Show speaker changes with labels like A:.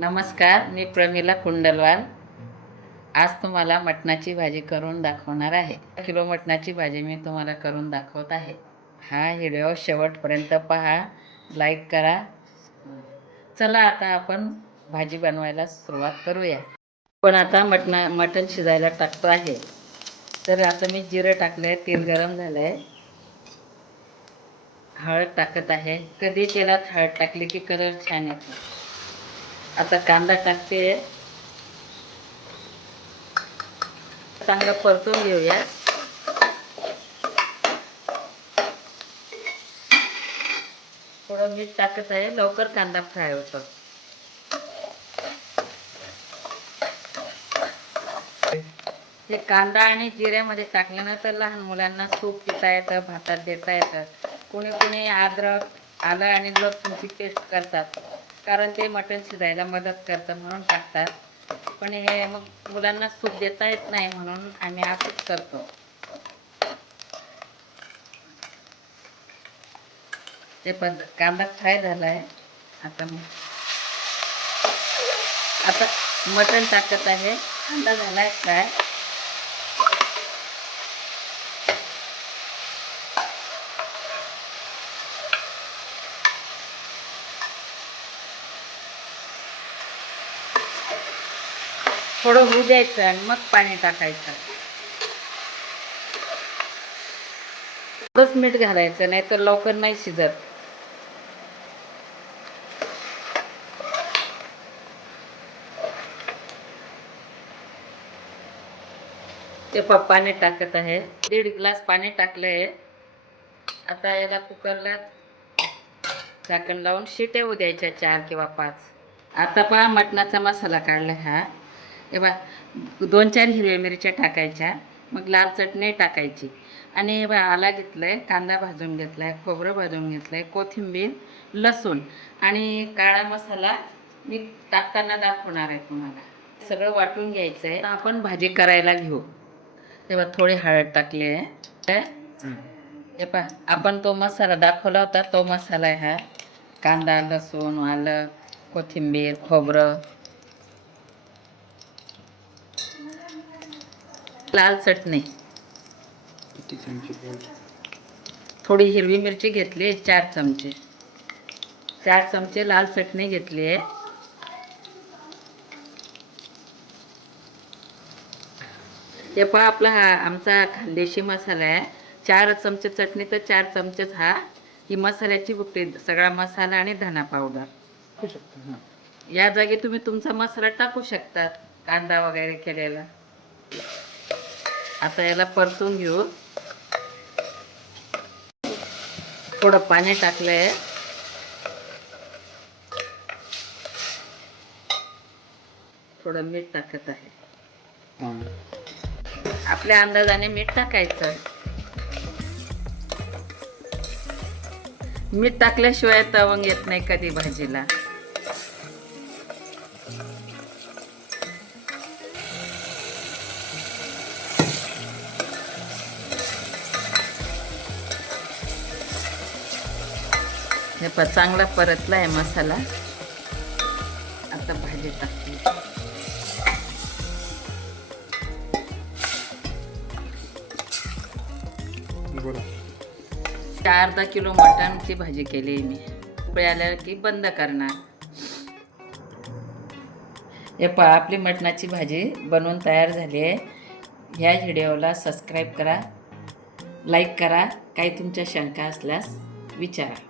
A: नमस्कार मी प्रमिला कुंडलवाल. आज तुम्हाला मटणाची भाजी करून दाखवणार आहे. किलो मटणाची भाजी मी तुम्हाला करून दाखवत आहे. हा व्हिडिओ शेवटपर्यंत पहा लाईक करा. चला आता आपण भाजी बनवायला सुरुवात करूया. पण आता मटणा मटण शिजायला टाकतो आहे. तर आता मी जिरं टाकलं आहे तेल गरम झालं आहे हळद टाकत आहे. कधी तेलात हळद टाकली की कलर छान येतो. आता कांदा टाकते. चांगलं परतून घेऊया. थोडं मीठ टाकत आहे लवकर कांदा फ्राय होतो. हे कांदा आणि जिऱ्यामध्ये टाकल्यानंतर लहान मुलांना सूप पिता येतं भातात देता येतं. कोणी कोणी अद्रक आलं आणि लसूणची पेस्ट करतात. कारण ते मटण शिजायला मदत करतं म्हणून टाकतात. पण हे मग मुलांना सूप देता येत नाही म्हणून आम्ही असंच करतो. ते पण कांदा फ्राय झाला आहे आता मग आता मटण टाकत आहे. कांदा झाला आहे फ्राय. थोडं होऊ द्यायचं आणि मग पाणी टाकायचं. थोडंच मीठ घालायचं नाही तर लवकर नाही शिजत. ते पाणी टाकत आहे. दीड ग्लास पाणी टाकलं आहे आता याला कुकरला झाकण लावून शिट्या होऊ द्यायच्या चार किंवा पाच. आता पहा मटणाचा मसाला काढला हा. हे बा दोन चार हिरव्या मिरच्या टाकायच्या मग लाल चटणी टाकायची. आणि हे बा आला घेतलं आहे कांदा भाजून घेतला आहे खोबरं भाजून घेतलं आहे कोथिंबीर लसूण आणि काळा मसाला मी टाकताना दाखवणार आहे तुम्हाला. सगळं वाटून घ्यायचं आहे आपण भाजी करायला घेऊ. तेव्हा थोडी हळद टाकली आहे. हे पा आपण तो मसाला दाखवला होता तो मसाला आहे हा. कांदा लसूण आलं कोथिंबीर खोबरं. लाल चटणी. थोडी हिरवी मिरची घेतली चार चमचे. चार चमचे लाल चटणी घेतली आहे. हे पहा आपला हा आमचा खानदेशी मसाला आहे. चार चमचे चटणी तर चार चमचेच हा. ही मसाल्याची गुप्ती सगळा मसाला आणि धना पावडर. या जागी तुम्ही तुमचा मसाला टाकू शकता कांदा वगैरे केलेला. आता याला परतून घेऊ. थोडं पाणी टाकलंय. थोडं मीठ टाकत आहे. आपल्या अंदाजाने मीठ टाकायचं. मीठ टाकल्याशिवाय तवंग येत नाही कधी भाजीला. हे पण चांगला परतला आहे मसाला. आता भाजी टाकते. चार अर्धा किलो मटणची भाजी केली मी. उकळी आल्यावर की बंद करणार. हे पहा आपली मटणाची भाजी बनवून तयार झाली आहे. ह्या व्हिडिओला सबस्क्राईब करा लाईक करा. काही तुमच्या शंका असल्यास विचारा.